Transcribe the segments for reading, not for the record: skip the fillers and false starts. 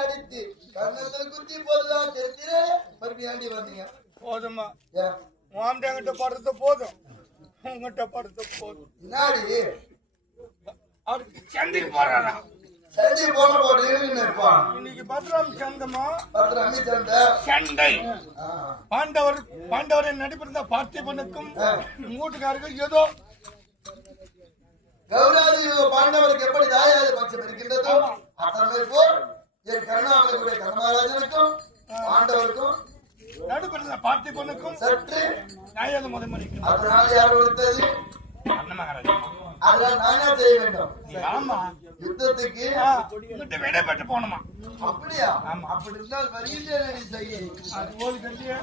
அடித்து கண்ணத்தில் குத்தி போதுதான் தெரிஞ்சு மறுபடியும் வந்தீங்க. போதுமா மாம்கிட்ட படுத்த போதும், உங்ககிட்ட படுத்த போதும். முன்னாடி சந்தைக்கு போறானா? சந்தைக்கு போட்டு இன்னைக்கு பத்ராமி சந்தமா? பத்ராமி சந்தை சண்டை. பாண்டவரை நடிப்பிருந்த பார்த்திபனுக்கும் மூட்டுக்காரர்கள் ஏதோ கௌராதி பாண்டவருக்கு எப்படி தாயாது பட்சம் இருக்கின்றதோ அத்தனை போல் என் கருணாமலையுடைய கர்மராஜனுக்கும் பாண்டவருக்கும் நடுப்பிருந்த பார்த்திபனுக்கும் சற்று நியாயம் முதமளிக்கும். அதனால் யார் கொடுத்தது? அண்ணமகாராஜா. அதெல்லாம் நானே செய்ய வேண்டும். ஆமா, யுத்தத்துக்கு விடைபெற்று போனோமா? அப்படியா? அப்படி இருந்தால் வருகின்ற நீ செய்ய அது போல் கண்டியா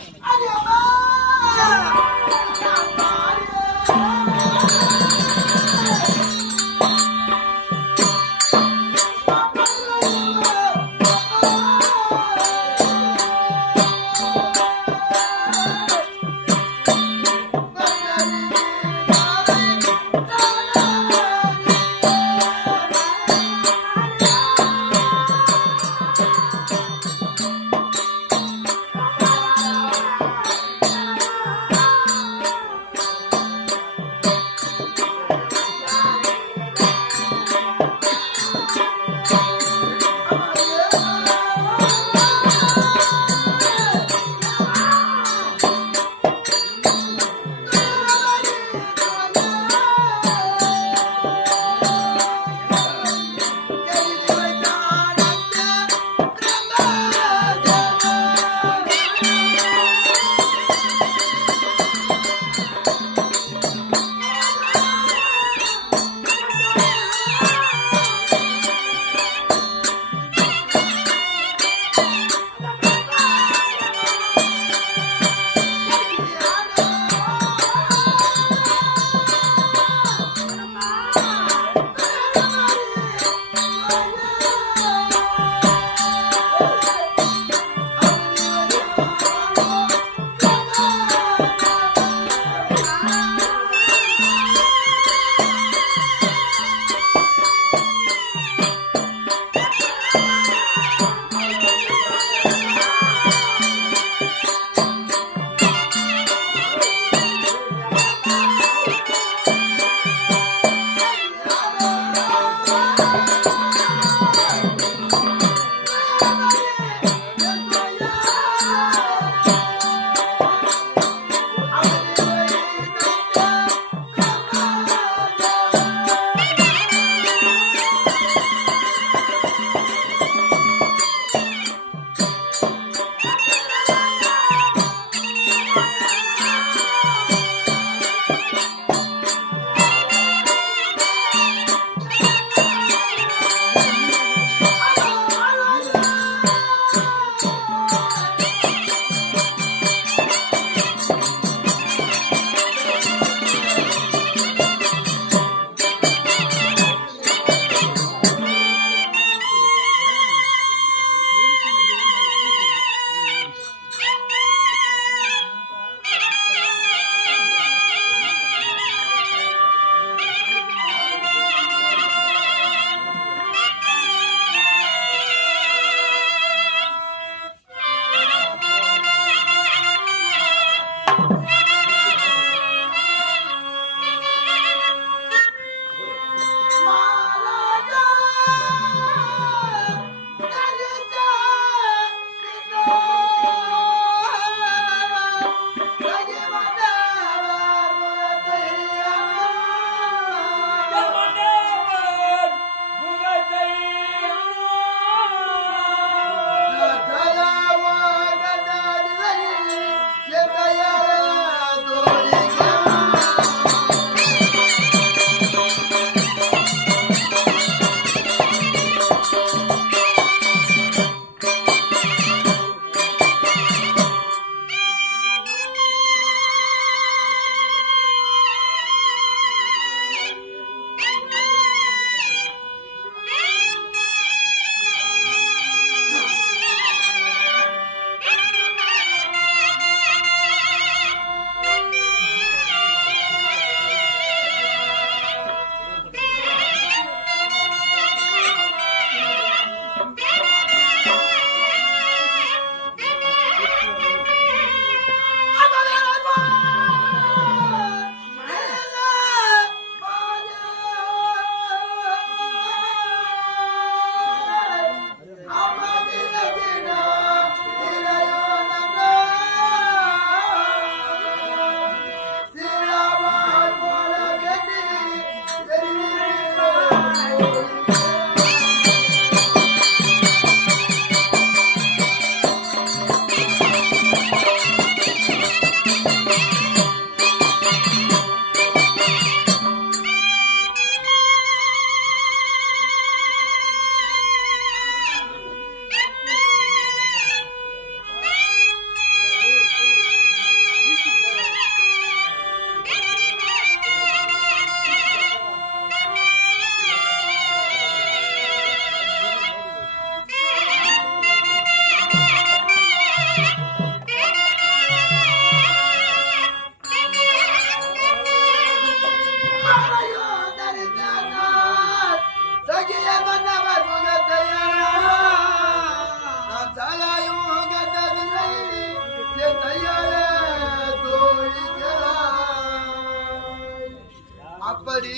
அப்படி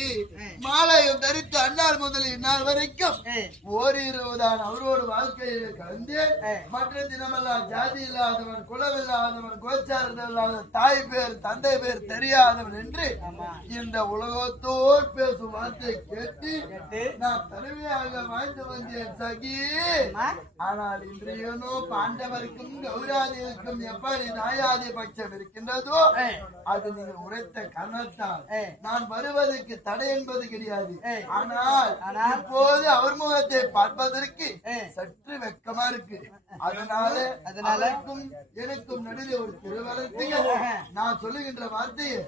மாலையும் தரித்து அந்நாள் முதல் இந்நாள் வரைக்கும் ஓரிருவதான் அவரோடு வாழ்க்கையில் கலந்து மற்ற தினமெல்லாம் ஜாதி இல்லாதவன் குலம் இல்லாதவன் கோச்சாரம் இல்லாத தாய் பேர் தந்தை பேர் தெரியாதவன் என்று இந்த உலகத்தோர் பேசும் வார்த்தை கேட்டு நான் தனிமையாக வாழ்ந்து வந்தேன் சகி. ஆனால் இன்றையனோ பாண்டவருக்கும் கௌராதிக்கும் எப்படி நாயாதி பட்சம் இருக்கின்றதோ அது நீங்கள் உரைத்த கணத்தால் நான் வருவதற்கு தடை என்பது கிடையாது. ஆனால் இப்போது அவர் முகத்தை பார்ப்பதற்கு சற்று வெட்கமா இருக்கு. அதனால எனக்கும் நடுவில் ஒரு திருவரத்தையும் நான் சொல்லுகின்ற வார்த்தையை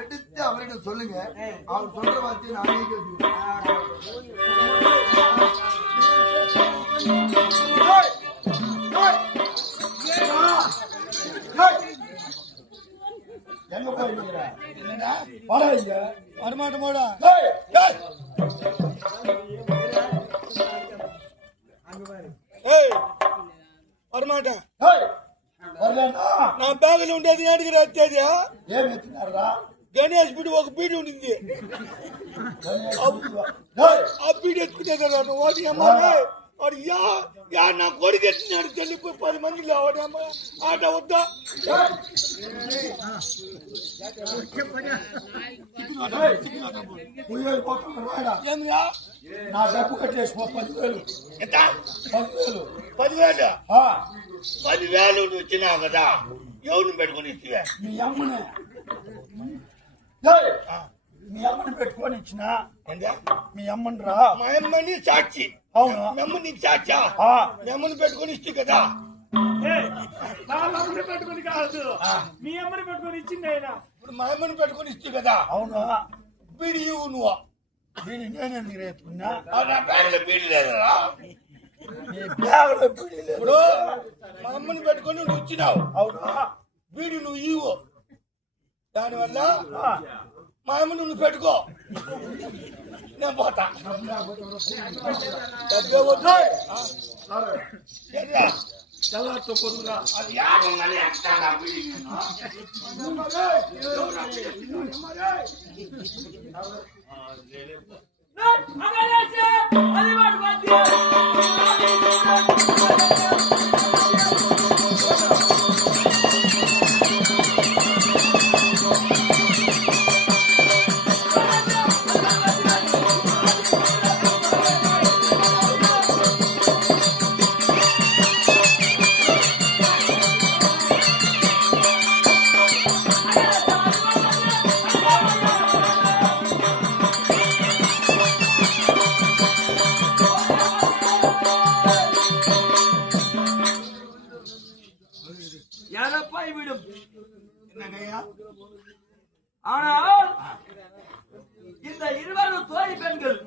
எடுத்து அவரிடம் சொல்லுங்க. அவர் சொல்ற வார்த்தையை நானே கேட்கிறேன். எங்க போயிருக்கிற வரமாட்டோட வரமாட்டேன். நான் பேங்க்ல ఉండేది ఏంటికి రాత్రి ఏం ఎత్తున్నారా గణేష్ బిడ్డ ఒక బీడి ఉండింది ఆ బీడి ఎత్తుకునే కదా వాడి అమ్మ వాడు యా నా కొడుకు ఎత్తున్నాడు తెలిపోయి 10 మంది వాడి అమ్మ ఆట వద్దా ఏమిరా నా డబ్బు కట్టేసుకో 10,000 ఎంత 10,000 10,000 వచ్చినా కదా ఎవరిని పెట్టుకుని ఇచ్చివే మీ అమ్మనే మీ అమ్మని పెట్టుకొని ఇచ్చిన మీ అమ్మని రా మా అమ్మని సాక్షి అవును మేము నీకు సాక్షా మేమని పెట్టుకుని ఇచ్చి కదా నా అమ్మని పెట్టుకుని కాదు మీ అమ్మని పెట్టుకుని ఇచ్చింది ఆయన. ఇప్పుడు మా అమ్మని పెట్టుకుని ఇచ్చి కదా అవును బీడి నువ్వు బీడి నేనెందుకు రేపుకున్నా నా బ్యాగ్లో బీడి లేదరా నీ బ్యాగ్లో బీడి లేదు. ఇప్పుడు మా అమ్మని పెట్టుకుని నువ్వు ఇచ్చినావు అవునా బీడి నువ్వు ఇవ్వు దానివల్ల మా అమ్మని నువ్వు పెట్టుకో నేను పోతా చల్లతో పొరుగురా అది యాడుందని ఎక్కడ ஆனால் இந்த 20 தோழி பெண்கள்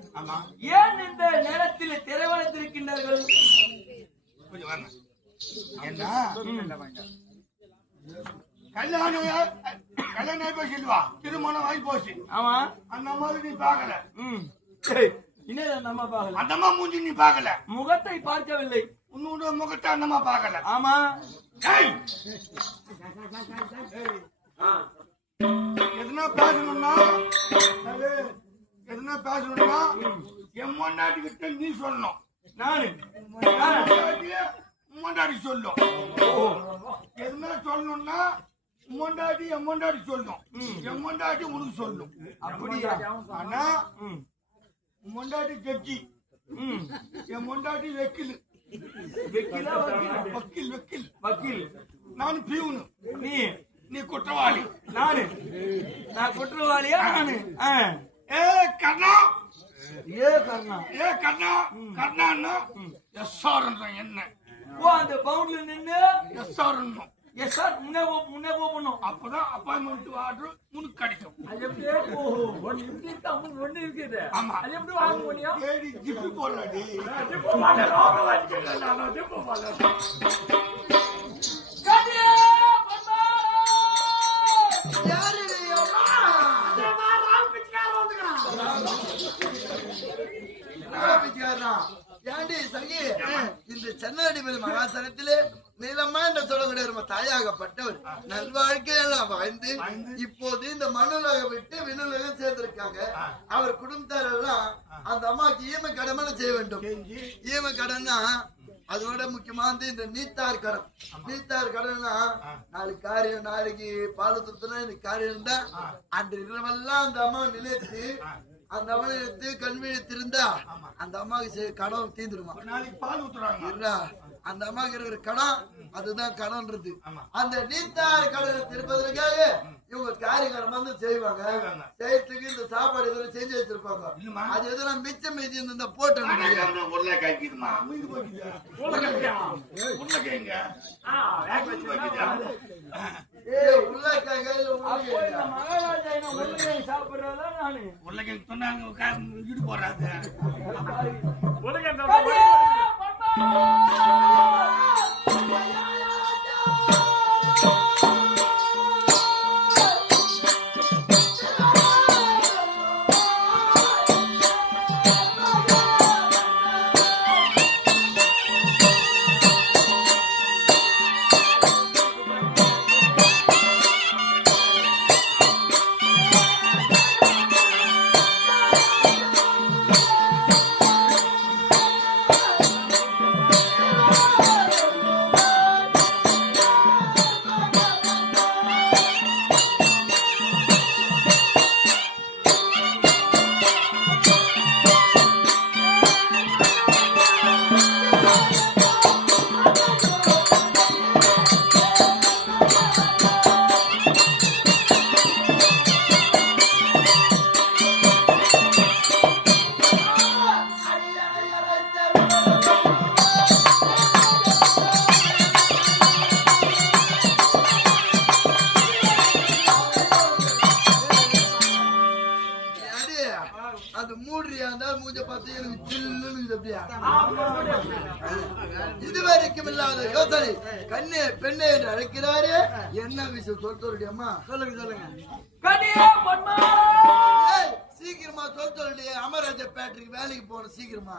ஏன் இந்த நேரத்தில் திரைவனத்திருக்கின்றார்கள்? கல்யாணம் ஆயிப்போச்சுவா திருமணம் ஆயிப்போச்சு. ஆமா அந்த மாதிரி நீ பாக்கல இன்னும் நம்ம பார்க்கல அந்த அம்மா மூஞ்சி நீ பாக்கல முகத்தை பார்க்கவில்லை உன்னோட முகத்தை அந்த அம்மா பாக்கல. ஆமா எதுனா பேசணும்னா என் மொண்டாட்டி கிட்ட நீ சொல்லணும். நானு மொண்டாட்டி சொல்லும். எதுனா சொல்லணும்னா மொண்டாட்டி என் மொண்டாட்டி சொல்லணும். என் மொண்டாட்டி உனக்கு சொல்லணும். அப்படியா? ஆனா மொண்டாட்டி ஜட்ஜி என் மொண்டாட்டி வெக்கில் வெக்கிலா வக்கீல் வக்கீல் வக்கீல் நான் பியூனு நீ குற்றவாளி. நான் குற்றவாளியா? நானு ஏ கர்ணா கர்ணா எஸ்ஆர் என்ன ஓ அந்த பவுண்ட்ல நின்னு எஸ்ஆர் எஸ்ஆர் முன்னே போகணும். அப்பதான் அப்பாயின்மெண்ட் ஆர்டர் உனக்கு கிடைக்கும். அது எப்படி? ஒன்னு இப்படி இருக்கு அம்மன் ஒண்ணு இருக்குது. ஆமா அது எப்படி வாங்க முடியும்? ஏடி ஜிப்பி போடுறாடி ஜிப்பு மால ரோக வச்சிருக்கேன் நான் ஜிப்பு மால கடியே பண்டா யாரு அம்மா தேவா ராம் பிச்சார வந்துறான். பிச்சாரா ஏண்டி சகி இந்த சென்னடிமேல் மகாசனத்திலே நீளமா என்று சொல்லக்கூடிய நம்ம தாயாகப்பட்டவர் நல்வாழ்க்கையெல்லாம் வாழ்ந்து இப்போது இந்த மண்ணுலக விட்டு விண்ணுலகம் சேர்ந்திருக்காங்க. அவர் குடும்பத்தாரெல்லாம் அந்த அம்மாவுக்கு ஈம கடமை செய்ய வேண்டும். ஈம கடன்னா அதோட முக்கியமானது இந்த நீத்தார் கடன். நீத்தார் கடன்னா நாளைக்கு பால் துத்துனா இந்த காரியம் இருந்தா அன்று இரவெல்லாம் அந்த அம்மா நிலைத்து அந்த அம்மா எடுத்து கண்விழித்திருந்தா அந்த அம்மாவுக்கு கடன் தீந்துடுமா. அந்த அம்மாவுக்கு இருக்கிற கடன் அதுதான் கடன்றது. அந்த நீத்தார் கடனை திருப்பதற்காக இவங்க காரியக்காரம் வந்து செய்வாங்க. செய்யறதுக்கு இந்த சாப்பாடு இதெல்லாம் செஞ்சு வச்சிருப்பாங்க. அது எதெல்லாம் மிச்சம் மீதி இந்த போட்டு அந்த மூடுறியா இருந்தாலும் மூஞ்ச பார்த்து எனக்கு சில்லுன்னு அப்படியா இதுவரைக்கும் இல்லாத யோசனை கண்ணே பெண்ணே என்று அழைக்கிறாரே. என்ன விஷயம் சொல்லிட்டு அம்மா சொல்லுங்க. சீக்கிரமா சொல்லிட்டு அமராஜா பேட்டரிக்கு வேலைக்கு போன சீக்கிரமா.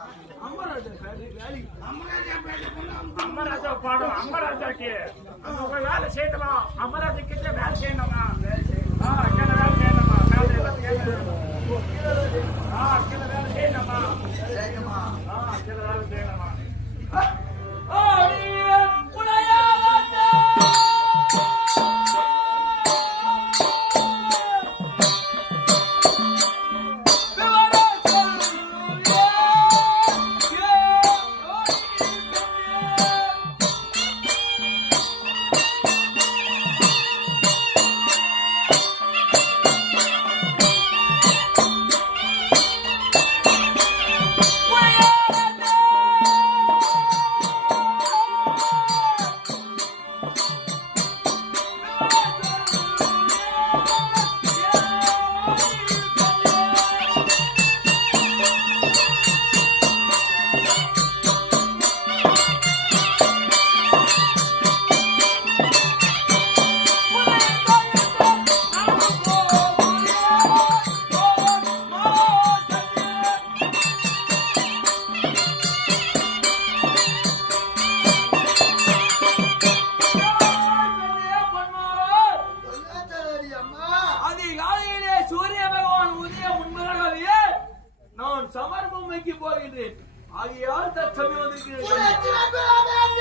அமராஜா பாடம் அமராஜாக்கு வேலை செய்யணுமா? அமராஜா கிட்ட வேலை செய்யணுமா? வேலை செய்யணுமா? வேலை செய்யணுமா? சமர்ப்பமைக்கு போகின்றேன். ஆகியால் தற்சமயம் வந்திருக்கிறேன்.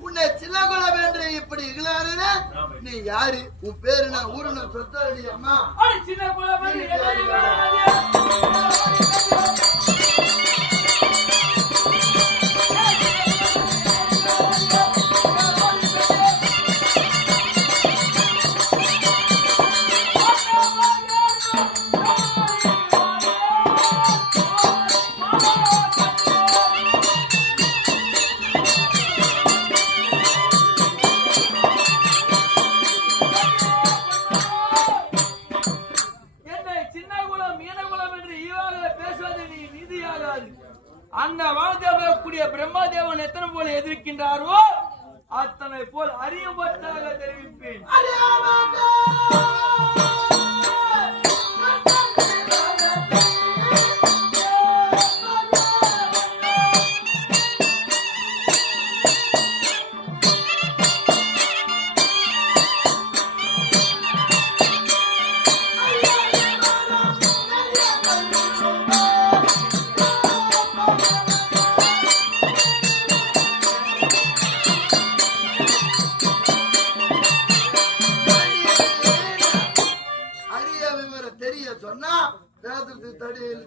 உன்னை சின்ன குலம் என்று இப்படி இகழாருன நீ யாரு? உன் பேரு நான் ஊரு நான் சொத்தடி அம்மா. சின்ன குலம் அந்த வாதேவக்கூடிய பிரம்மாதேவன் எத்தனை போல எதிர்க்கின்றாரோ அத்தனை போல் அறியப்பட்டாக தெரிவிப்பேன்.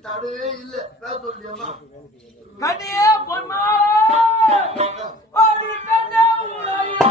தடையே இல்ல பேச சொல்லியம்மா. கண்ணியே பொன்மா ஓடி கண்ணே உளையோ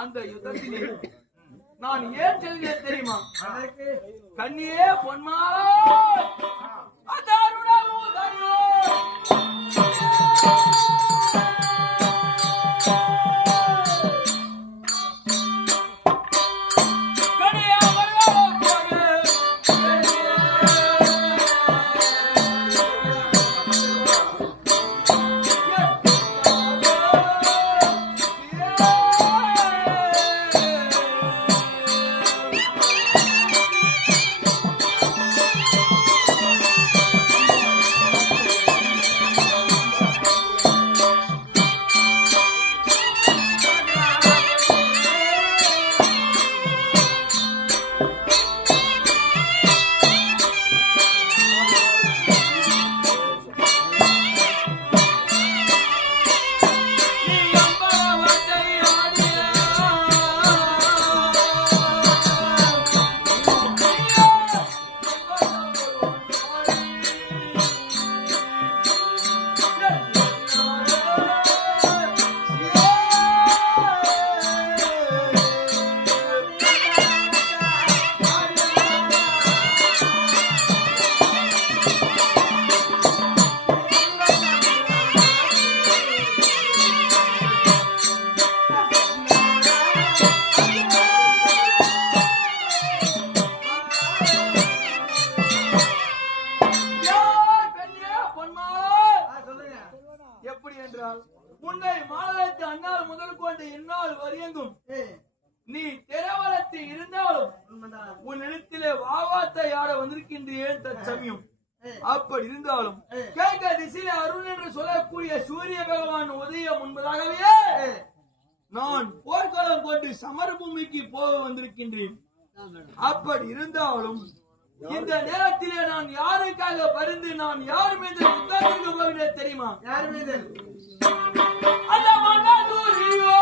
அந்த யுத்தத்திலே நான் ஏன் செல்கிறேன் தெரியுமா? கண்ணியே பொன்மாலா வாவாத்தை ஆட வந்திருக்கின்றேன் தற்சமயம். அப்படி இருந்தாலும் கேட்க திசையில அருள் என்று சொல்லக்கூடிய சூரிய பகவான் உதயம் முன்பதாகவே நான் போர்க்களம் கொண்டு சமர பூமிக்கு போக வந்திருக்கின்றேன். அப்படி இருந்தாலும் இந்த நேரத்திலே நான் யாருக்காக பரிந்து நான் யார் மீது யுத்தத்திற்கு போகிறேன் தெரியுமா? யார் மீது? அந்த மன்னதூரியோ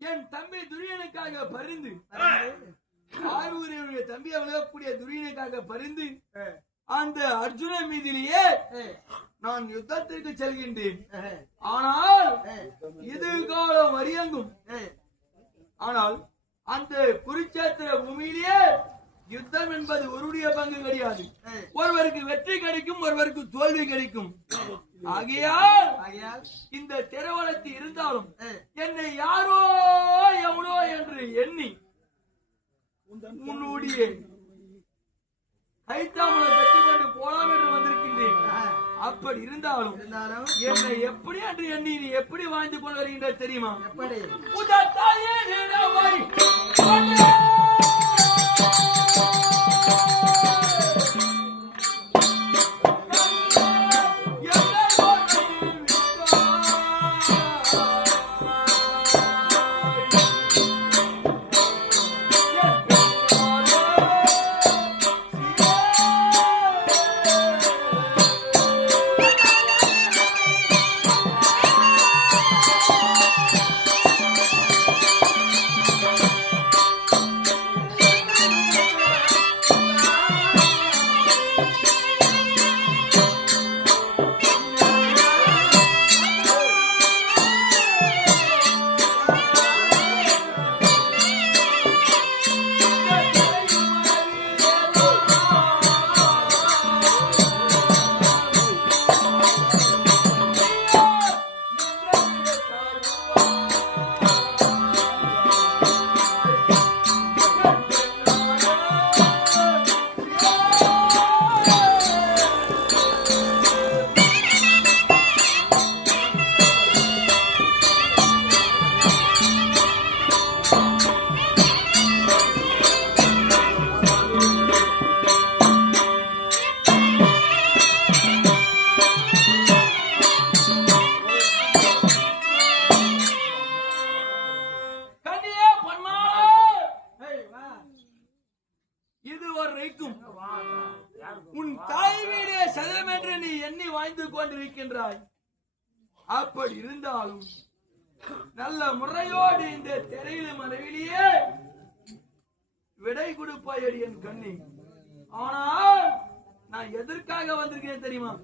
என் தம்பி துரியனுக்காக பரிந்து ஆரூரியுடைய தம்பி அவளக்கூடிய துரியனுக்காக பரிந்து அந்த அர்ஜுன மீதிலேயே நான் யுத்தத்திற்கு செல்கின்றேன். ஆனால் இது காலம் வரியங்கும் ஆனால் அந்த குருச்சேத்திர பூமியிலேயே யுத்தம் என்பது ஒருடைய பங்கு கிடையாது. ஒருவருக்கு வெற்றி கிடைக்கும், ஒருவருக்கு தோல்வி கிடைக்கும். ஆகையால் இந்த திரவலத்தில் இருந்தாலும் என்னை யாரோ எவனோ என்று எண்ணி உன்னுடைய கைத்தாமலை பெற்றுக்கொண்டு போலாம் என்று வந்திருக்கின்றேன். அப்படி இருந்தாலும் என்னை எப்படி என்று எண்ணி நீ எப்படி வாழ்ந்து கொண்டு வருகின்ற தெரியுமா? எப்படி? உன் தாய் வீடே சதம் என்று நீ எண்ணி வாழ்ந்து கொண்டிருக்கின்றாய். அப்படி இருந்தாலும் நல்ல முறையோடு இந்த திரையில மனைவிலேயே விடை கொடுப்பாயடி என் கண்ணி. ஆனால் நான் எதற்காக வந்திருக்கேன் தெரியுமா?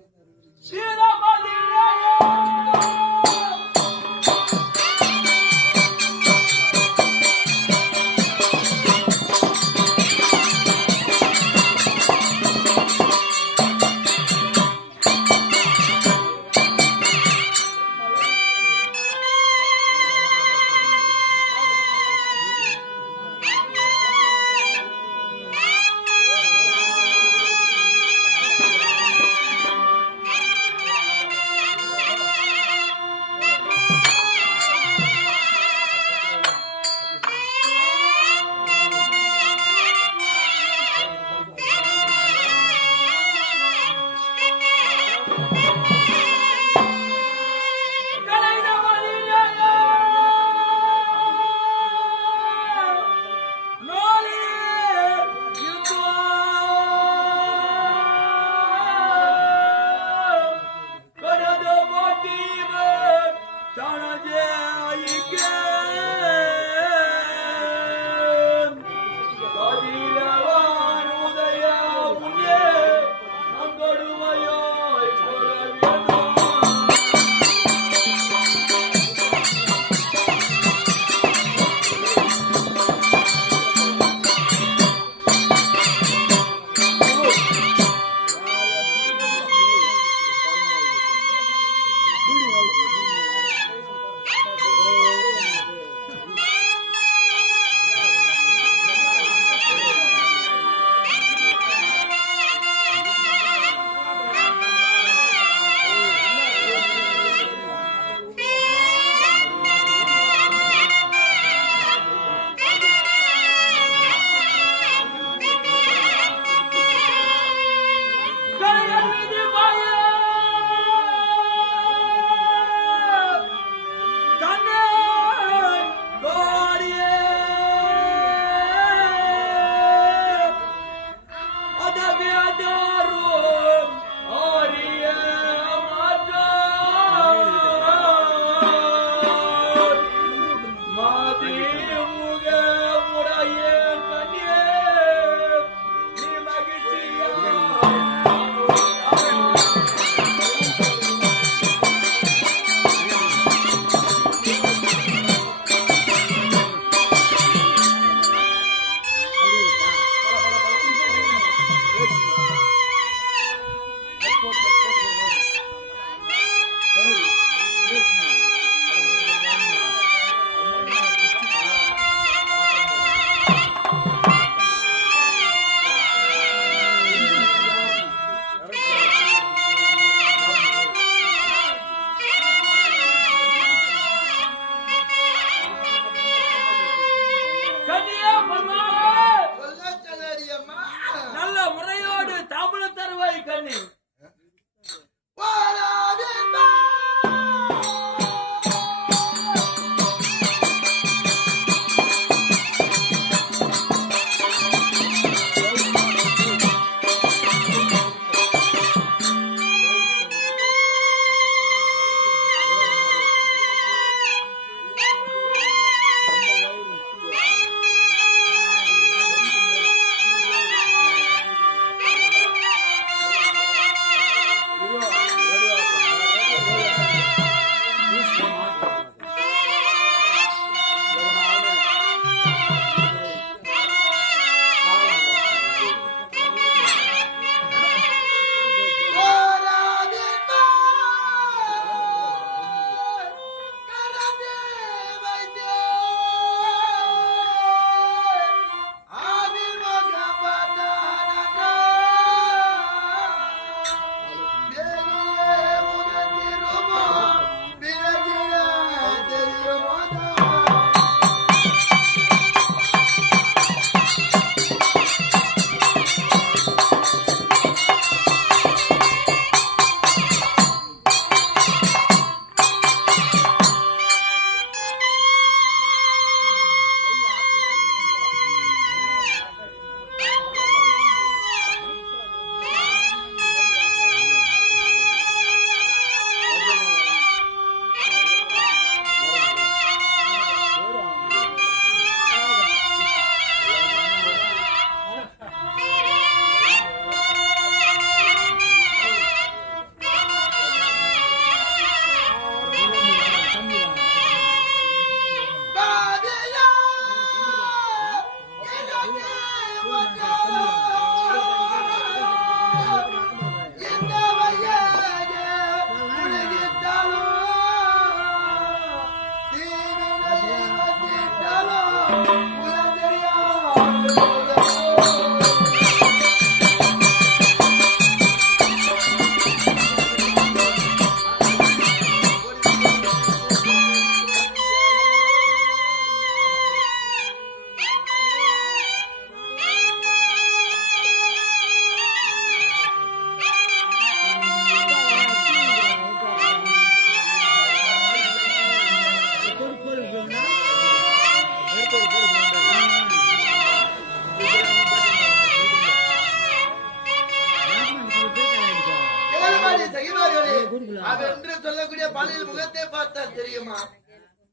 அவென்று சொல்லக்கூடிய பழைய முகத்தை பார்த்தா தெரியுமா?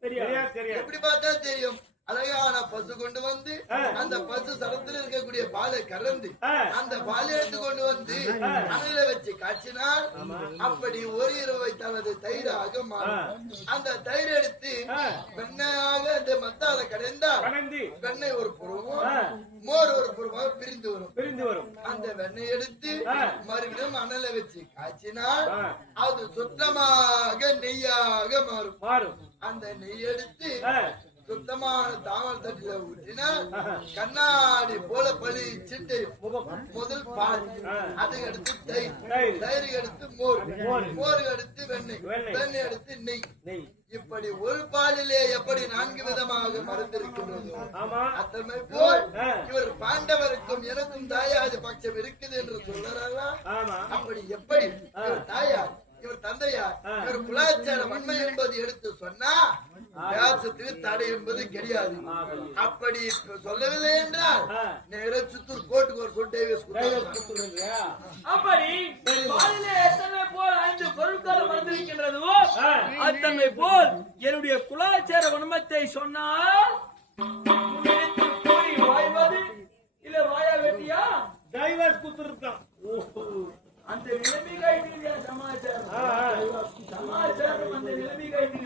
தெரியும். எப்படி பார்த்தா தெரியும்? அழகான பசு கொண்டு வந்து அந்த பசு சரத்துல இருக்கக்கூடிய பாலை கறந்து அந்த பாலை எடுத்து கொண்டு வந்து அணையில வச்சு காய்ச்சினால் அப்படி ஒரு இரவு வைத்தால் அது தயிராக மாறும். அந்த தயிர் எடுத்து வெண்ணையாக அந்த மத்தால கடைந்தால் வெண்ணெய் ஒரு புறமும் மோர் ஒரு புறமாக பிரிந்து வரும். அந்த வெண்ணெய் எடுத்து மறுபடியும் அணையில வச்சு காய்ச்சினால் அது சுத்தமாக நெய்யாக மாறும். அந்த நெய் எடுத்து சுத்தமான தாமல் தட்டில ஊற்றினா கண்ணாடி போல பழி சிட்டு முதல் பால், அதுக்கு அடுத்து தயிர், தயிருக்கு அடுத்து மோருக்கு அடுத்து வெண்ணெய் அடுத்து நெய். இப்படி ஒரு பாலிலே எப்படி 4 விதமாக மறந்திருக்கின்றது அத்தனை போல் இவர் பாண்டவருக்கும் எனக்கும் தாயாது பட்சம் இருக்குது என்று சொல்றாரா? அப்படி எப்படி இவர் தாயார் இவர் தந்தையார் இவர் குலாச்சார வன்மை என்பது எடுத்து சொன்னா வியாசத்துக்கு தடை என்பது கிடையாது. அப்படி சொல்லவில்லை என்றால் நேர சித்தூர் கோர்ட்டுக்கு ஒரு சொல் அப்படி பாலிலே எத்தனை போல் 5 பொருட்கள் வந்திருக்கின்றதோ அத்தனை போல் என்னுடைய குலாச்சார வன்மத்தை சொன்னால் வாய்வது இல்ல வாயா வெட்டியா டைவர்ஸ் குத்துருக்கான். அந்த நிலைமை கைதியா சமாச்சாரம் அந்த நிலைமை கைதி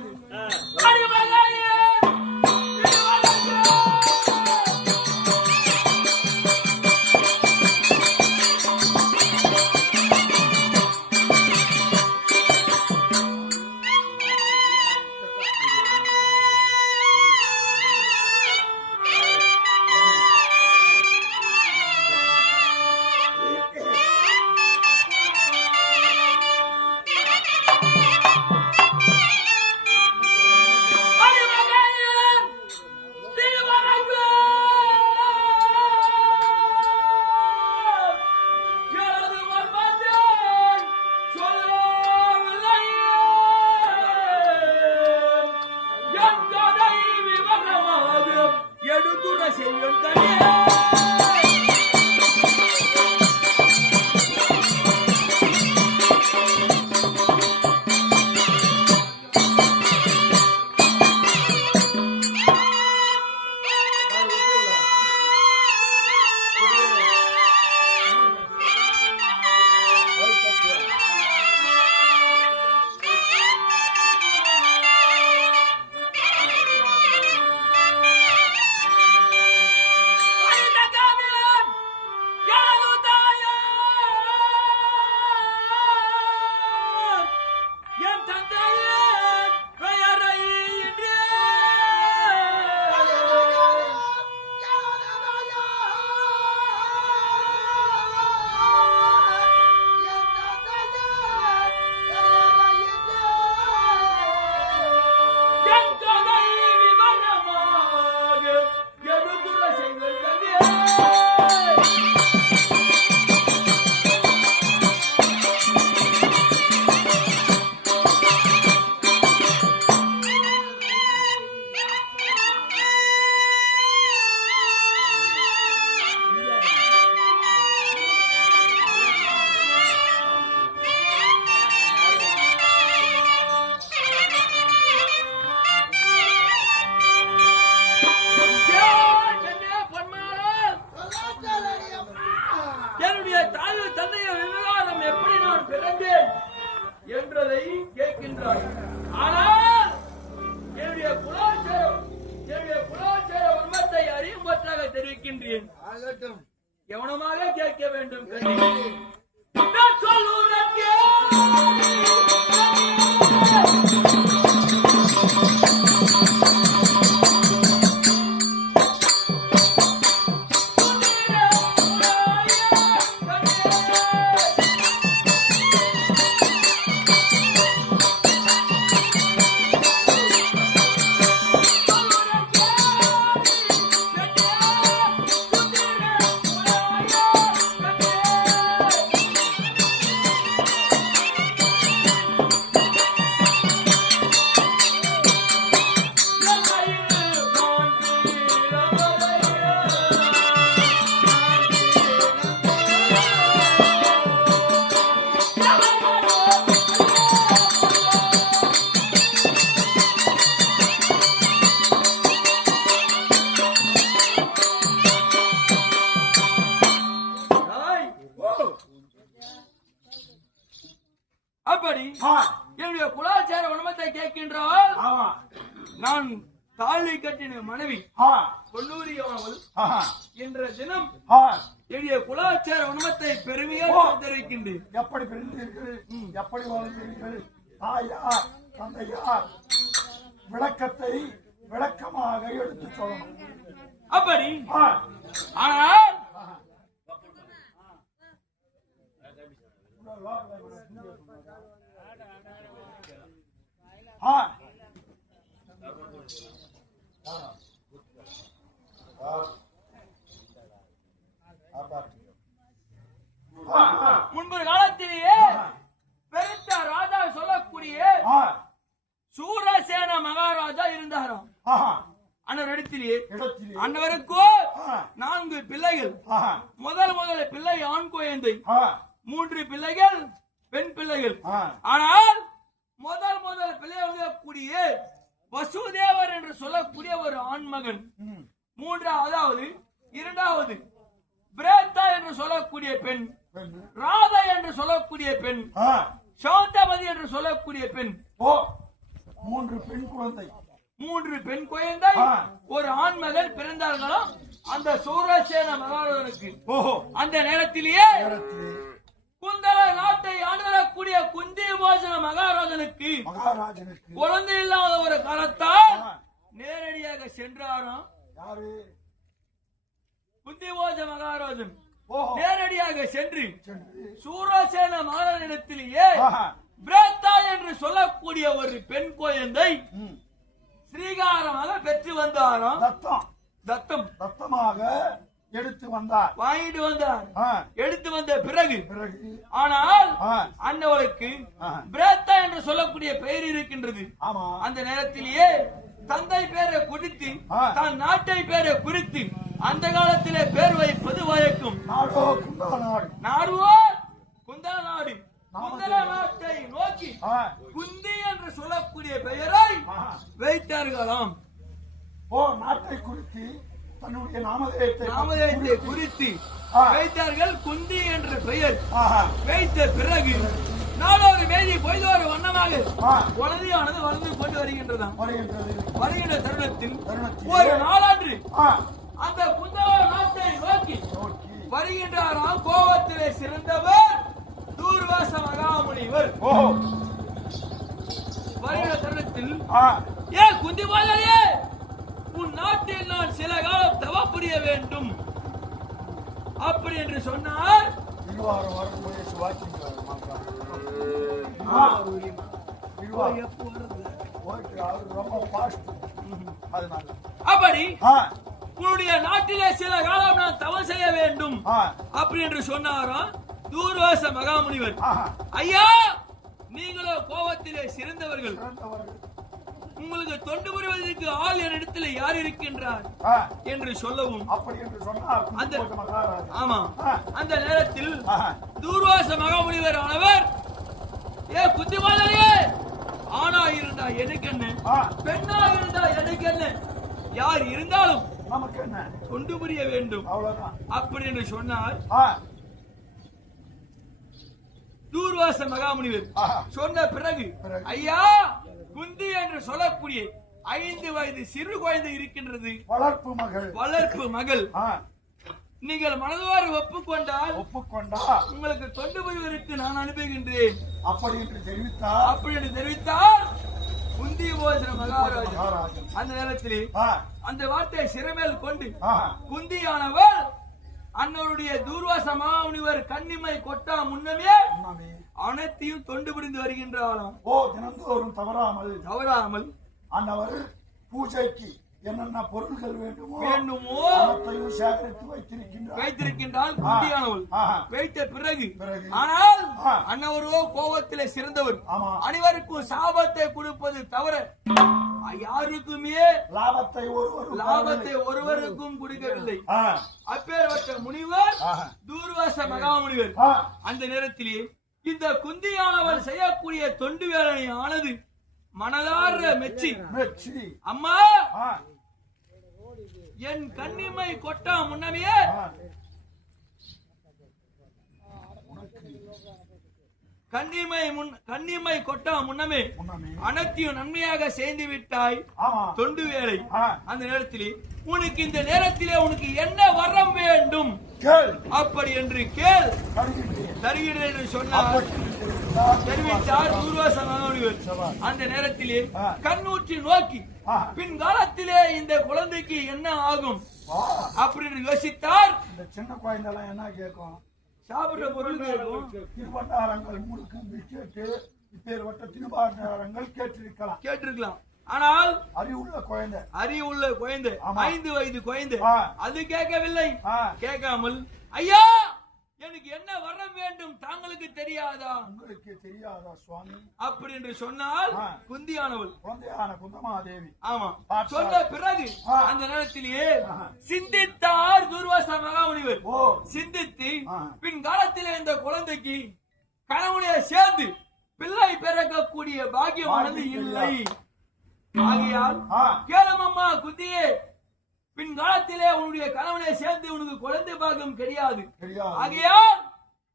கவனமாக கேட்க வேண்டும். நான் தாலி கட்டின மனைவி ஆ, பொன்னூரி அவள் ஆஹா, என்ற தினம் ஆ. எளிய குலாச்சார உணவத்தை பெருமையாக தெரிவிக்கின்றேன். எப்படி பிரிந்தீர்கள், எப்படி வாழ்ந்தீர்கள், தாயார் தந்தையார் விளக்கத்தை விளக்கமாக எடுத்து சொல்லணும். அப்படி ஆ, ஆனால் ஆ. முன்பு காலத்திலேயே பெருத்த ராஜா சொல்லக்கூடிய ஆ, சூரசேன மகாராஜா இருந்தாராம். ஆஹா, அன்னவர் இடத்திலேயே இடத்திலே அன்னவருக்கோ ஆ, 4 பிள்ளைகள். ஆஹா, முதல் பிள்ளை ஆண் குழந்தை, ஆ, 3 பிள்ளைகள் பெண் பிள்ளைகள். ஆ. ஆனால் முதல் பிள்ளை கூடிய வசுதேவர் என்று சொல்லக்கூடிய ஒரு ஆண்மகன், ம், இரண்டாவது பிரேத்தா என்று சொல்லக்கூடிய பெண், பெண்ணு. ராதா என்று சொல்லக்கூடிய பெண், ஆ, சௌந்தமதி என்று சொல்லக்கூடிய பெண், ஓ, 3 பெண் குழந்தை. 3 பெண் குழந்தை, ஆ. ஒரு ஆண்மகன் பிறந்தார்களாம் அந்த சூரசேன மகாராஜனுக்கு. ஓஹோ, அந்த நேரத்திலேயே நேரத்திலே குந்தல நாட்டை ஆண்டக்கூடிய குந்தி போஜன மகாராஜனுக்கு மகாராஜனுக்கு குழந்தை இல்லாத ஒரு காலத்தால் ஆ. நேரடியாக சென்றாராம். யாரு? குந்தி போஜன மகாராஜன் ஓஹோ, நேரடியாக சென்று சென்று. சூரசேன மகாராஜனிடத்திலேயே ஆஹா, பிரேத்தா என்று சொல்லக்கூடிய ஒரு பெண் குழந்தை ம், ஸ்ரீகாரமாக பெற்று வந்தாராம். தத்தம் தத்தமாக எடுத்து வந்தார். வாங்கிட்டு வந்தார். ஆ, எடுத்து வந்த பிறகு பிறகு ஆனால் ஆ, அன்னவளுக்கு ஆ. பிரேத்தா என்று சொல்லக்கூடிய பெயர் இருக்கின்றது. ஆமா, அந்த நேரத்திலேயே தந்தை பேரை குறித்து ஆ. தன் நாட்டை பேரை குறித்து அந்த காலத்திலே பேர் வைப்பது வழக்கம். நாடோ குந்தல நாடு. நாடுவோ குந்தல நாடு. குந்தல நாட்டை நோக்கி ஆ, குந்தி என்று சொல்லக்கூடிய பெயரை ஆஹா. வைத்தார்களாம். ஓ, நாட்டை குறித்து தன்னுடைய நாமதேயத்தை குறித்து ஆ. வைத்தார்கள். குந்தி என்ற பெயர் ஆஹா, வைத்த பிறகு நாளொரு மேதி பொய்தோறு வண்ணமாக ஆ. குழந்தையானது வளர்ந்து கொண்டு வருகின்றதாம். வருகின்றது. வருகின்ற தருணத்தில் தருணத்தில் ஒரு நாளான்று ஆ, அந்த குந்தல நாட்டை நோக்கி நோக்கி. வருகின்றாராம். கோபத்திலே சிறந்தவர் தூர்வாச மகாமுனிவர். ஓஹோ, வருகின்ற தருணத்தில் ஆ, ஏ குந்தி மாதரே, உன் நாட்டில் நான் சில காலம் தவம் புரிய வேண்டும் அப்படி என்று சொன்னார். இருவாரம் வரக்கூடிய சிவாஜிங்கிறார் மாமா. போயிட்டு அவரு ரொம்ப பாஸ்ட். அதனால அப்படி ஆ, உன்னுடைய நாட்டிலே சில காலம் நான் தவம் செய்ய வேண்டும் ஆ, அப்படி என்று சொன்னாராம் தூர்வாச மகாமுனிவர். ஆஹா, ஐயா, நீங்களோ கோபத்திலே சிறந்தவர்கள். பிறந்தவர்கள். உங்களுக்கு தொண்டு புரிவதற்கு ஆள் என்னிடத்தில் யார் இருக்கின்றார் ஆ, என்று சொல்லவும் அப்படி என்று சொன்னார் அந்த- குந்தல மகாராஜா. ஆமா, ஆ, அந்த நேரத்தில் ஆஹா, தூர்வாச மகாமுனிவர் ஆனவர், ஏ புத்திமாதரே, ஆணா இருந்தா எனக்கு என்ன, ஆ, பெண்ணா இருந்தா எனக்கு என்ன, யார் இருந்தாலும் நமக்கு என்ன, தொண்டு புரிய வேண்டும் அவ்வளவுதான். அப்படி என்று சொன்னார். ஆ, தூர்வாச மகாமுனிவர் ஆஹா. சொன்ன பிறகு பிறகு. ஐயா, குந்தி என்று சொல்லக்கூடிய 5 வயது சிறு குழந்தை இருக்கின்றது, வளர்ப்பு மகள். வளர்ப்பு மகள். ஆ, நீங்கள் மனதார ஒப்புக்கொண்டால் ஒப்புக்கொண்டா உங்களுக்கு தொண்டு புரிவதற்கு நான் அனுப்புகின்றேன் அப்படி என்று தெரிவித்தார் அப்படி என்று தெரிவித்தார் குந்தி போஜன மகாராஜா. மகாராஜன். அந்த நேரத்திலே ஆ, அந்த வார்த்தையை சிறமேல் கொண்டு ஆஹா, குந்தியானவர் அன்னருடைய தூர்வாச மகாமுனிவர் கண்ணிமை கொட்டா முன்னமே உண்மையே. அனைத்தையும் தொண்டு புரிந்து வருகின்றாராம். ஓ, தினந்தோறும் தவறாமல் அன்னவர் பூஜைக்கு என்னென்ன பொருள்கள் வேண்டுமோ அனைத்தையும் சேகரித்து வைத்திருக்கின்றார். வைத்திருக்கின்றால் குந்தியானவள். ஆஹா. வைத்த பிறகு பிறகு. ஆனால் ஆ. அன்னவரோ கோபத்திலே சிறந்தவர். ஆமா. அனைவருக்கும் சாபத்தை கொடுப்பது தவிர யாருக்குமே லாபத்தை ஒருவருக்கும் கொடுக்கவில்லை. ஆ, அப்பேற்பட்ட முனிவர் ஆஹா. தூர்வாச மகாமுனிவர். ஆ, அந்த நேரத்திலே இந்த குந்தியானவர் செய்யக்கூடிய தொண்டு வேலை ஆனது மனதார மெச்சி, மெச்சி. அம்மா, ஆ, என் கண்ணிமை கொட்டா முன்னமே ஆ. கண்ணிமை கொட்டா முன்னமே முன்னமே. அனைத்தையும் நன்மையாக செய்து விட்டாய் ஆமா. தொண்டு வேலை. ஆ. அந்த நேரத்திலே உனக்கு இந்த நேரத்திலே உனக்கு என்ன வரம் வேண்டும் கேள். அப்படி என்று கேள், தருகின்றேன். தருகிறேன் என்று சொன்னார். தெரிவித்தார் துர்வாச மகாமுனிவர். அந்த நேரத்திலே கண்ணூற்றி நோக்கி பின் காலத்திலே இந்த குழந்தைக்கு என்ன ஆகும் அப்படின்னு யோசித்தார். இந்த சின்ன குழந்தைலாம் என்ன கேட்கும்? சாப்பிடுற பொருள் கேட்கும். திருவட்டாரங்கள் முழுக்க கேட்டு இப்பேற்பட்ட திருவாட்டாரங்கள் கேட்டிருக்கலாம். ஆனால் அறிவுள்ள குழந்தை, அறிவுள்ள குழந்தை, ஆமா. 5 வயது குழந்தை, ஆ. அது கேட்கவில்லை. ஆ. கேட்காமல் ஐயா எனக்கு என்ன வரம் வேண்டும் தாங்களுக்கு தெரியாதா உங்களுக்கு தெரியாதா சுவாமி அப்படி என்று சொன்னால் ஆ. குந்தியானவள் குழந்தையான குந்தமாதேவி. ஆமா பார்த்தா. சொன்ன பிறகு ஆ. அந்த நேரத்திலேயே ஆ. சிந்தித்தார் துர்வாச மகாமுனிவர். ஓ. சிந்தித்து ஆ. பின் காலத்திலே இந்த குழந்தைக்கு கணவனைய சேர்ந்து பிள்ளை பிறக்கக்கூடிய பாக்கியமானது இல்லை. ஆகையால் ஆ. கேளமம்மா குந்தியே பின் காலத்திலே உன்னுடைய கணவனை சேர்ந்து உனக்கு குழந்தை பாக்கியம் கிடையாது. தெரியாது. ஆகையால்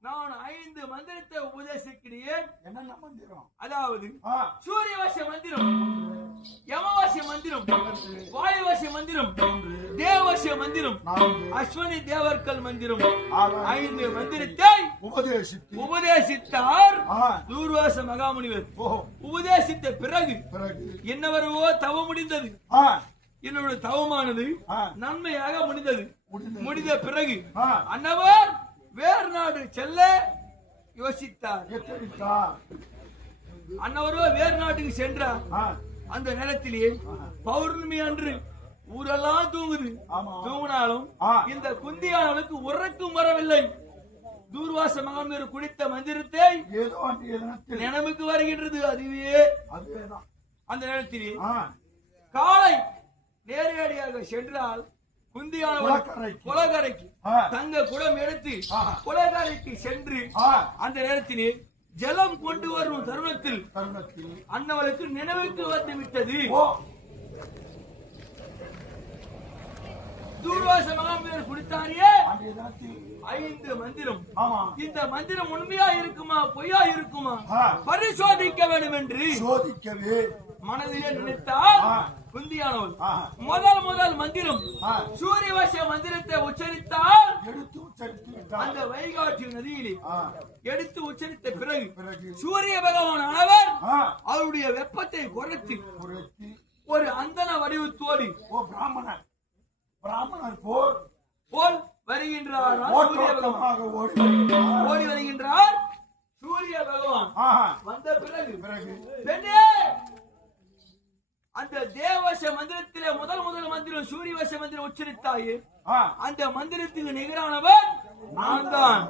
நான் 5 மந்திரத்தை உபதேசிக்கிறேன். என்னென்ன மந்திரம்? அதாவது ஆ. சூரியவச மந்திரம், யமவச மந்திரம், வாயுவச மந்திரம், தேவவச மந்திரம், 4 அஸ்வினி தேவர்கள் மந்திரம், 6 5 மந்திரத்தை உபதேசித்து. உபதேசித்தார் ஆ. துர்வாச மகாமுனிவர். ஓ. உபதேசித்த பிறகு பிறகு என்னவரவோ தவம் முடிந்தது. ஆ. என்னோட தவமானது ஆ. நன்மையாக முடிந்தது. முடிந்தது. முடிந்த பிறகு ஆ. அன்னவர் வேறு நாடு செல்ல யோசித்தார். எச்சரித்தார். அன்னவரோ வேறு நாட்டுக்கு சென்றார். ஆ. அந்த நேரத்திலே பௌர்ணமி அன்று ஊரெல்லாம் தூங்குது. ஆமா. தூங்கினாலும் ஆ. இந்த குந்தியானவளுக்கு உறக்கம் வரவில்லை. தூர்வாச மகாமுனிவர் குடித்த மந்திரத்தை ஏதோ அன்றைய தினத்தில் நினைவுக்கு வருகின்றது. அதுவே அதுவேதான். அந்த நேரத்திலே ஆ. காலை நேரடியாக சென்றால் குந்தியானவள் குளக்கரைக்கு. குளக்கரைக்கு ஆ. தங்க குடம் எடுத்து ஆ. குளக்கரைக்கு சென்று ஆ. அந்த நேரத்திலே ஜலம் கொண்டு வரும் தருணத்தில் தருணத்தில் அன்னவளுக்கு நினைவுக்கு வந்து விட்டது. ஓ. தூர்வாச மகாமுனிவர் குடித்தாரியே அன்றைய தினத்தில் 5 மந்திரம். ஆமா. இந்த மந்திரம் உண்மையா இருக்குமா பொய்யா இருக்குமா ஆ. பரிசோதிக்க வேண்டும் என்று சோதிக்கவே மனதிலே நினைத்தால் ஆ. குந்தியானவள் ஆ. முதல் மந்திரம் ஆ. சூரியவச மந்திரத்தை உச்சரித்தால் எடுத்து உச்சரித்து விட்டார். அந்த வைகாட்சி நதியிலே ஆ. எடுத்து உச்சரித்த பிறகு பிறகு சூரிய பகவான் ஆனவர் ஆ. அவருடைய வெப்பத்தை குறைத்து குறைத்து ஒரு அந்தன வடிவத்தோடு ஓ பிராமணர் பிராமணர் போர் போல் வருகின்றார் சூரிய பகவான். ஓட்டமாக ஓடி வருகிறார். ஓடி வருகின்றார் சூரிய பகவான். ஆஹா. வந்த பிறகு பிறகு பெண்ணே அந்த தேவச மந்திரத்திலே முதல் மந்திரம் சூரியவச மந்திரம் உச்சரித்தாயே ஆ. அந்த மந்திரத்துக்கு நிகரானவன் நான் தான்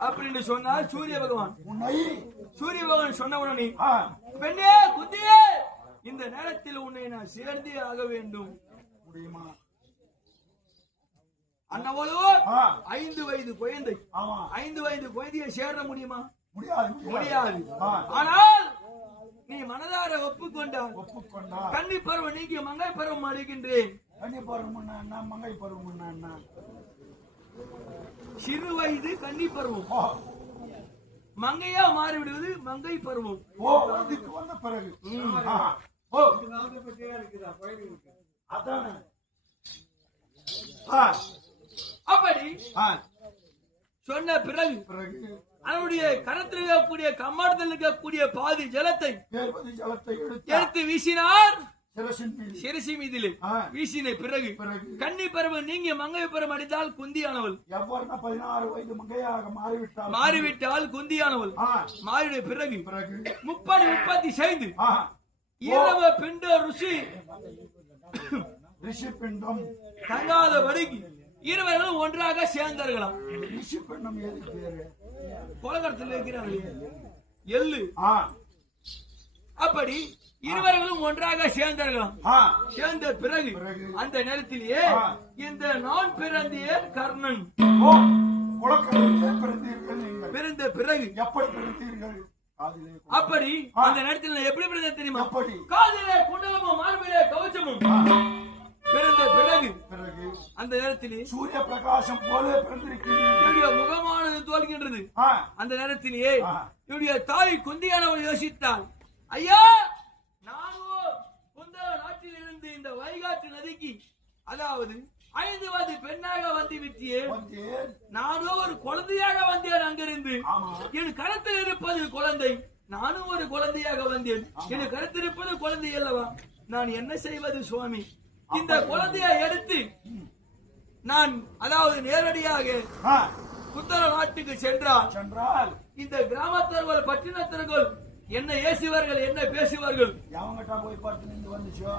அப்படின்னு சொன்னார் சூரிய பகவான். உன்னை சூரிய பகவான் சொன்ன உடனே ஆ. பெண்ணே குந்தியே இந்த நேரத்தில் உன்னை நான் சேர்ந்தே ஆக வேண்டும். முடியுமா? அன்னவளோ ஆ. 5 வயது குழந்தை. ஆமா. 5 வயது குழந்தையை சேர முடியுமா? முடியாது. முடியாது. ஆ. ஆனால் நீ மனதார ஒப்புக்கொண்டால் ஒப்புக்கொண்டார். கன்னி பருவம் நீக்கி மங்கை பருவம் அடைகின்றேன். கன்னி பருவம்னா என்ன? மங்கை பருவம்னா என்ன? சிறு வயது கன்னி பருவம், ஓ. மங்கையா மாறிவிடுவது மங்கை பருவம். ஓ. இதுக்கு வந்த பிறகு ஆஹா. ஓ. அதானே. ஆ. அப்படி ஆ. சொன்ன பிறகு பிறகு அவனுடைய கரத்தில் இருக்கக்கூடிய கம்மாடத்தில் இருக்கக்கூடிய பாதி ஜலத்தை தேர்வதி ஜலத்தை எடுத்து வீசினார் சிரசின் மீது. சிரசி மீதிலே ஆ. வீசின பிறகு பிறகு கன்னி பருவம் நீங்கி மங்கை பருவம் அடித்தால் குந்தியானவள், எவ்வளவு 16 வயது மங்கையாக மாறிவிட்டால் மாறிவிட்டால் குந்தியானவள். ஆ. மாறிய பிறகு பிறகு 30 செய்து ஆஹா. இரவு பிண்ட ருசி ரிஷி பிண்டம். தங்காதபடிக்கு இருவர்களும் ஒன்றாக சேர்ந்தார்களாம். ரிஷி பிண்டம் எதுக்கு பேரு? கொலகரத்தில் இருக்கிறார்கள் எள்ளு. ஆ. அப்படி இருவர்களும் ஒன்றாக சேர்ந்தார்களாம். ஆ. சேர்ந்த பிறகு பிறகு அந்த நேரத்திலேயே ஆ. இந்த நான் பிறந்திய கர்ணன் ஓ. குளக்கரையிலே பிறந்தீர்கள் நீங்கள். பிறந்த பிறகு எப்படி பிறந்தீர்கள்? காதிலே அப்படி அந்த நேரத்தில் எப்படி பிறந்த தெரியுமா? எப்படி? காதிலே குண்டலமும் மார்பிலே கவச்சமும் ஆ. பிறந்த பிறகு பிறகு அந்த அந்த நேரத்திலே சூரிய பிரகாசம் போல பிறந்திருக்கிறீர்கள். இவருடைய முகமானது தோல்கின்றது. ஆ, அந்த நேரத்திலேயே ஆ. இவருடைய தாய் குந்தியானவள் யோசித்தாள், ஐயா நானோ குந்தல நாட்டிலிருந்து இந்த வைகாற்று நதிக்கு அதாவது 5 வயது பெண்ணாக வந்து விட்டியே, வந்தேன். நானோ ஒரு குழந்தையாக வந்தேன். அங்கிருந்து ஆமா. என் கருத்தில் இருப்பது குழந்தை, நானும் ஒரு குழந்தையாக வந்தேன். என் கருத்தில் இருப்பது குழந்தை அல்லவா, நான் என்ன செய்வது சுவாமி? இந்த குழந்தையை எடுத்து நான் அதாவது நேரடியாக ஆ, குந்தல நாட்டுக்கு சென்றால் சென்றால் இந்த கிராமத்தர்கள் பட்டினத்தர்கள் என்ன ஏசுவார்கள், என்ன பேசுவார்கள் எவங்கிட்ட போய் பார்த்து நின்று வந்துச்சோ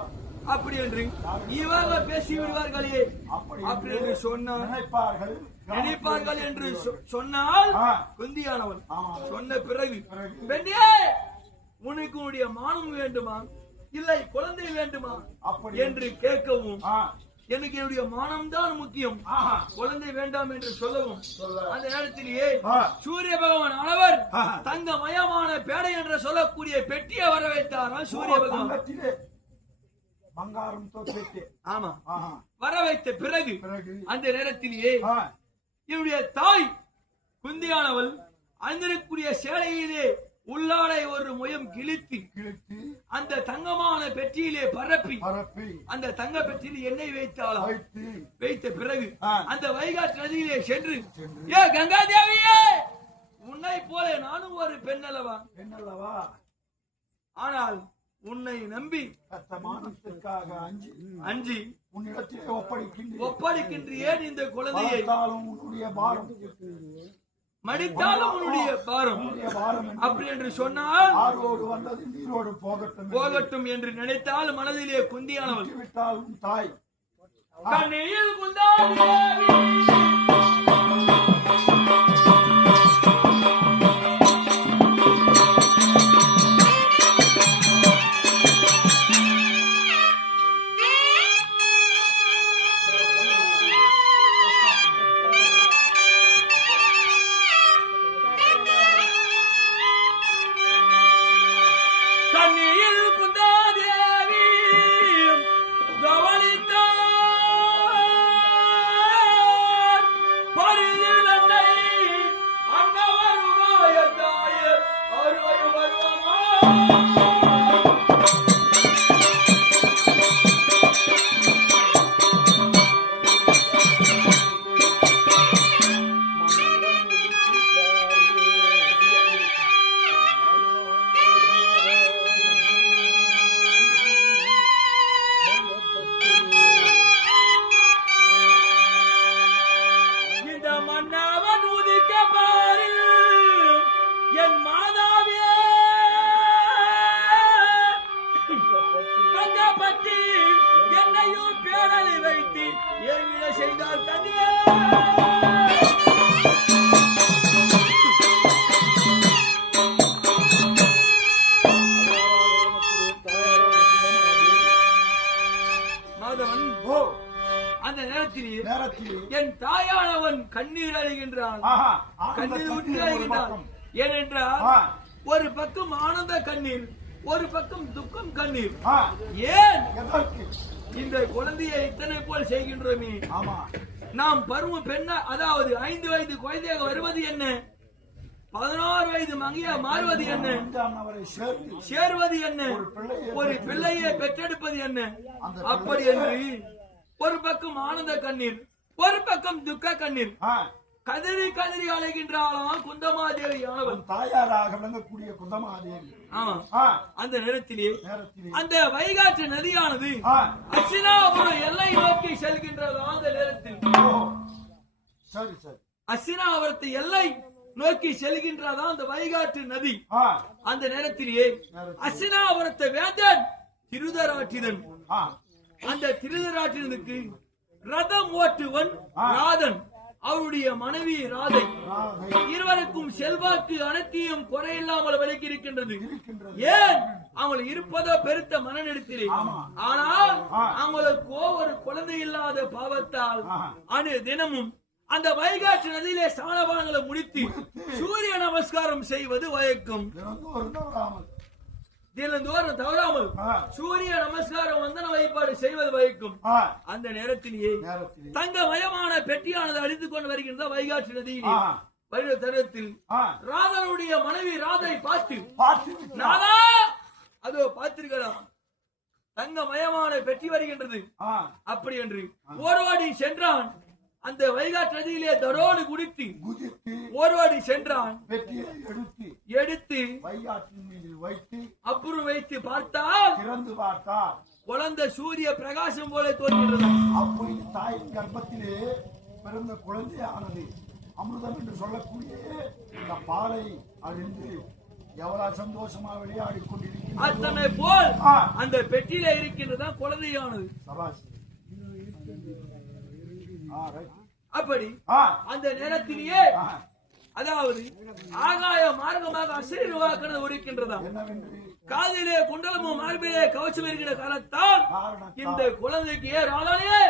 அப்படி என்று இவங்க பேசி விடுவார்களே அப்படி என்று சொன்னார். நினைப்பார்கள் என்று சொன்னால் ஆ. குந்தியானவன் ஆமா. சொன்ன பிறகு பிறகு. பெண்ணே உனக்கு உன்னுடைய மானம் வேண்டுமா இல்லை குழந்தை வேண்டுமா அப்படி என்று கேட்கவும் ஆ, எனக்கு என்னுடைய மானம் தான் முக்கியம், ஆஹா. குழந்தை வேண்டாம் என்று சொல்லவும் சொல்ல. அந்த நேரத்திலேயே ஆ. சூரிய பகவான் ஆனவர் ஆ. தங்கமயமான பேடை என்று சொல்லக்கூடிய பெட்டியை வர வைத்தாராம் சூரிய பகவான். தங்கத்திலே பங்காரம் தோற்று. ஆமா, ஆஹா. வர வைத்த பிறகு பிறகு அந்த நேரத்திலேயே ஆ, இவருடைய தாய் குந்தியானவள் அங்கிருக்கக்கூடிய சேலையிலே உள்ளாடை ஒரு முயம் கிழித்து கிழித்து அந்த தங்கமான பெட்டியிலே பரப்பி பரப்பி அந்த தங்க பெட்டியில் எண்ணெய் வைத்தாலும் வைத்து வைத்த பிறகு ஆ. அந்த வைகாற்று நதியிலே சென்று ஏ கங்கா தேவியே உன்னை போல நானும் ஒரு பெண் அல்லவா, என்னல்லவா ஆனால் உன்னை நம்பி மானத்திற்காக அஞ்சி உன்னிடத்திலே ஒப்படைக்கின்றேன் இந்த குழந்தையை, பார்த்தாலும் உன்னுடைய பாரம் மடித்தாலும் உன்னுடைய பாரம் உன்னுடைய பாரம் என்று அப்படி என்று சொன்னால் ஆரோடு வந்தது நீரோடு போகட்டும் போகட்டும் என்று நினைத்தால் மனதிலே குந்தியானவள் விட்டால் உன் தாய் கண்ணியில் குந்தாதேவி கண்ணியில் குந்தாதேவி கவனித்தார் பரிதிலனை அன்னவருமாய தாய அருமை வருவமா இந்த மன்னவன் உதிக்க பாரில் என் மாதாவே பங்கப்பட்டி என்னையும் பேரலை வைத்து ஏவிட செய்தால் கண்ணே மாதவன் ஓ அந்த நேரத்தில் நேரத்தில் என் தாயானவன் கண்ணீர் அழுகின்றான், ஆஹா கண்ணீர் விட்டு அழுகின்றான். ஏனென்றால் ஆ. ஒரு பக்கம் ஆனந்த கண்ணீர், ஒரு பக்கம் துக்கம் கண்ணீர். ஆ, ஏன் எதற்கு இந்த குழந்தையை இத்தனை போல் செய்கின்றோமே, ஆமா நாம் பருவ பெண்ணா அதாவது 5 வயது குழந்தையாக வருவது என்ன, 16 வயது மங்கையா மாறுவது என்ன, அவரை சேர்த்து சேர்வது என்ன, ஒரு பிள்ளையை பெற்றெடுப்பது என்ன, அப்படி என்று ஒரு பக்கம் ஆனந்த கண்ணீர், ஒரு பக்கம் துக்க கண்ணீர். ஆ, கதறி கதறி அழைகின்றாளாம் குந்தமாதேவி ஆனவள். உன் தாயாராக விளங்கக்கூடிய குந்தமாதேவி. ஆமா, ஆ, அந்த நேரத்திலே நேரத்திலே அந்த வைகாற்று நதியானது ஆ, அசினாபுரம் எல்லை நோக்கி செல்கின்றது. அந்த நேரத்தில் ஓ, சரி சரி அசினாபுரத்து எல்லை நோக்கி செல்கின்றதா அந்த வைகாற்று நதி. ஆ, அந்த நேரத்திலேயே அசினாபுரத்தை வேந்தன் திருதராட்டிதன், ஆ, அந்த திருதராட்டிதனுக்கு ரதம் ஓட்டுவன் ராதன், அவருடைய மனைவி ராதை, இருவருக்கும் செல்வாக்கு அனைத்தையும் குறையில்லாமல் விலகி இருக்கின்றது. ஏன் அவங்க இருப்பதோ பெருத்த மனநெடுத்திலே, ஆனால் அவங்களுக்கோ ஒரு குழந்தை இல்லாத பாவத்தால் அணு தினமும் அந்த வைகாற்று நதியிலே சாணபானங்களை முடித்து சூரிய நமஸ்காரம் செய்வது வழக்கம். தினந்தோறும் தவறாமல் சூரிய நமஸ்காரம் வந்தன வழிபாடு செய்வது வரைக்கும் அந்த நேரத்திலேயே தங்கமயமான பெட்டியானது அழித்துக் கொண்டு வருகின்ற வைகாட்சி நதியிலே வருகிற தருணத்தில் ராதனுடைய மனைவி ராதை பார்த்து நாதா அதோ பார்த்திருக்கலாம் தங்கமயமான பெட்டி வருகின்றது அப்படி என்று ஓர்வாடி சென்றான். அந்த வைகாட்சி நதியிலே தரோடு குடித்து ஓர்வாடி சென்றான். எடுத்து அப்புறம் வைத்து பார்த்தால் குழந்தை சூரிய பிரகாசம் போல தோன்றுகிறது. அப்படி தாயின் கர்ப்பத்திலே பிறந்த குழந்தையானது அமிர்தம் என்று சொல்லக்கூடிய இந்த பாலை அறிந்து எவ்வளவு சந்தோஷமா விளையாடி கொண்டிருக்கிறது. அத்தனை போல் அந்த பெட்டியில இருக்கின்றதான் குழந்தையானது. அப்படி அந்த நேரத்திலேயே அதாவது ஆகாய மார்க்கமாக அசிறுவாக்கிறது இருக்கின்றதா காதிலே குண்டலமும் மார்பிலே கவசம் இருக்கிற காலத்தால் இந்த குழந்தைக்கு ராதாலே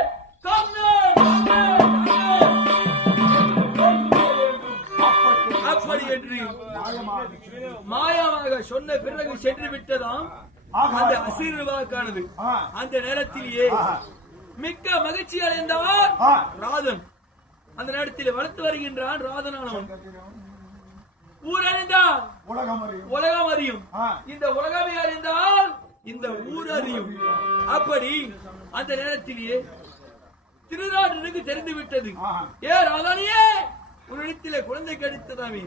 அப்படி என்று மாயமாக சொன்ன பிறகு சென்று விட்டதாம் அந்த அசிறுவாக்கானது. அந்த நேரத்திலேயே மிக்க மகிழ்ச்சி அடைந்தவர் ராதன். அந்த நேரத்தில் வளர்த்து வருகின்றான் ராதனானவன். ஊரறிந்தால் உலகம் அறியும், இந்த உலகமே அறிந்தால் இந்த ஊர் அறியும். அப்படி அந்த நேரத்திலேயே திருநாட்டுக்கு தெரிந்து விட்டது. ஏ ராதானியே உன்னிடத்திலே குழந்தை கிடைத்ததாமே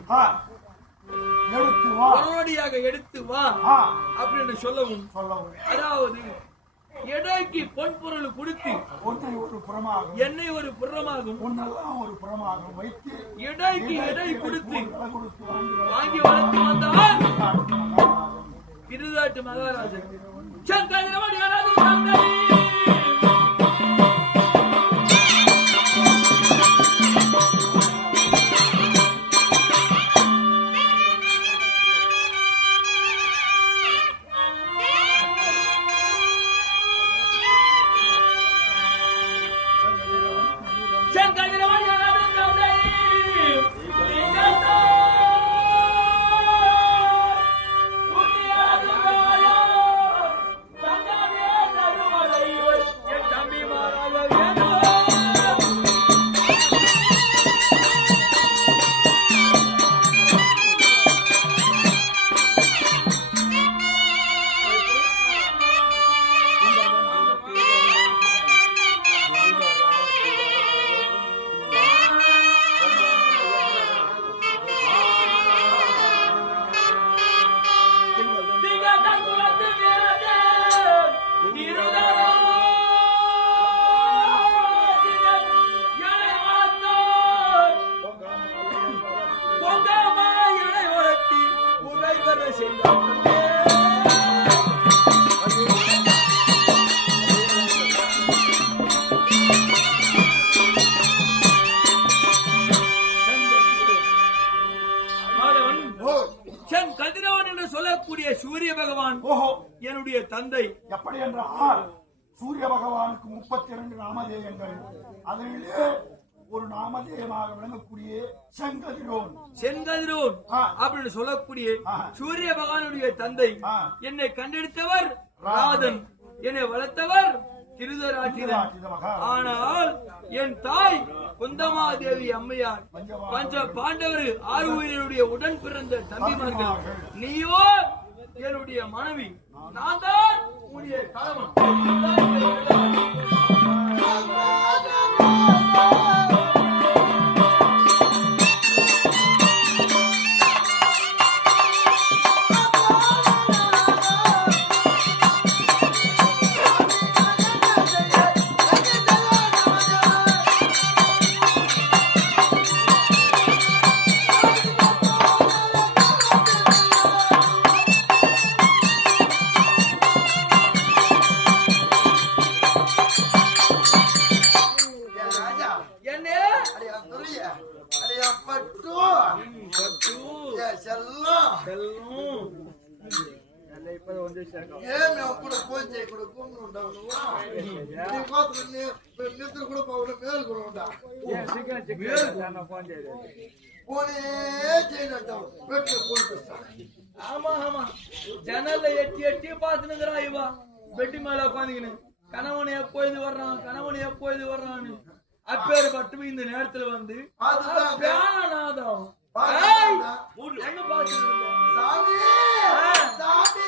உடனடியாக எடுத்து வா அப்படின்னு சொல்லவும் அதாவது எடைக்கு பொன் பொருள் கொடுத்து என்னை ஒரு புறமாகும் வைத்து எடைக்கு எடை கொடுத்து வாங்கி வளர்த்து வந்தால் திருநாட்டு மகாராஜன் சூரிய பகவான் என்னுடைய தந்தை. எப்படி என்றால் சூரிய பகவானுக்கு 32 நாமதேயங்கள், அதிலே ஒரு நாமதேயமாக விளங்கக்கூடிய செங்கதிரோன் அப்படின்னு சொல்லக்கூடிய சூரிய பகவானுடைய தந்தை. என்னை கண்டெடுத்தவர் ராதன், என்னை வளர்த்தவர் திருதராட்டிரன். ஆனால் என் தாய் குந்தமாதேவி அம்மையார் பஞ்ச பாண்டவர் 6 உயிரினுடைய உடன் பிறந்த தம்பிமார்கள். நீயோ என்னுடைய மனைவி, நான் தான் உன்னுடைய கணவன். போனே செய்யட்டும் வெட்டு போட்டு ஆமா ஆமா ஜன்னல்ல எட்டி எட்டி பாத்துனுங்கிறான் இவா பெட்டி மேல உட்காந்துக்கின்னு கணவன் எப்போது வர்றான்னு அப்பேற்பட்டு இந்த நேரத்துல வந்து பியானநாதம் எங்க பாத்துக்கிட்டு சாமி சாமி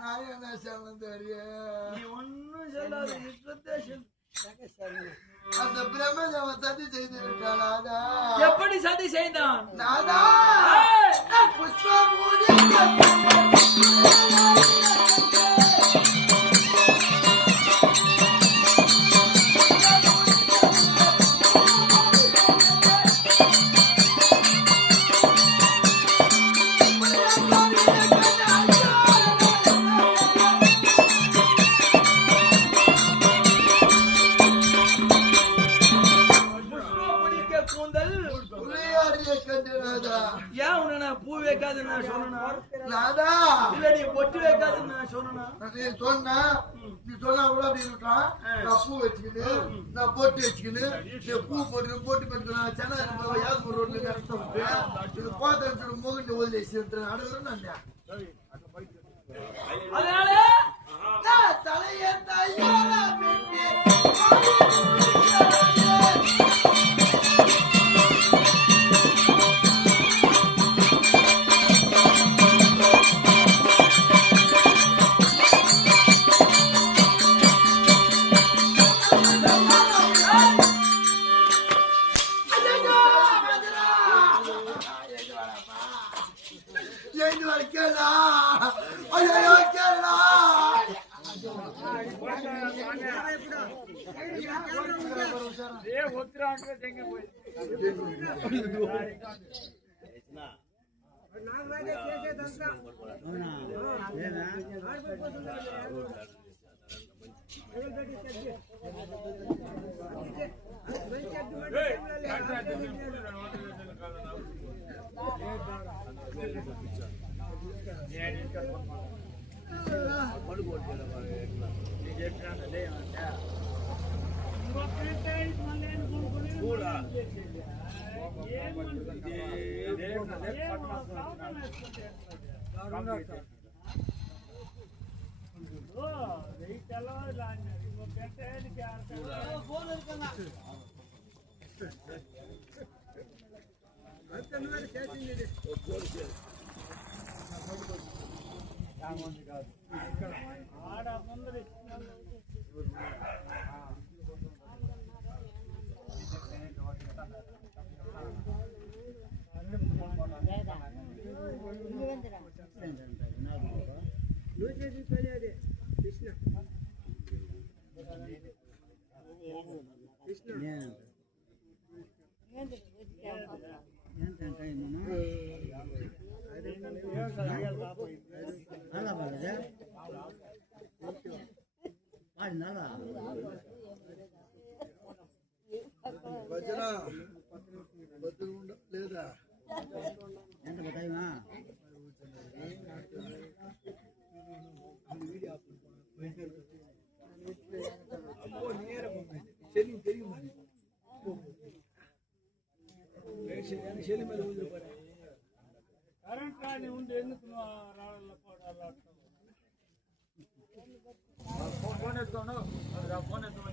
நான் என்ன செய்வேன் அந்த பிரம்மதேவன் சதி செய்து விட்டானா? எப்படி சதி செய்தான்? நாதா புஷ்பமூடி பூ வைக்காதுன்னு நான் சொன்னா நாதா இல்ல நீ பொட்டு வைக்காதுன்னு நான் சொன்னா நீ சொன்னா கூட அப்படி இருக்கான் நான் பூ வச்சுக்கிட்டு நான் போட்டு வச்சுக்கிட்டு நீ பூ போட்டு போட்டு சென்னை யாருக்கு ரோட்ல கஷ்டம் இது போட்டு முகட்டு ஒதுல அடுக்கிறேன் அதனால தலைய లేదా కరెంట్ రాని ఉండి ఎందుకు రాళ్ళ ఫోన్ ఎత్తుకోండు ఫోన్ ఎత్తు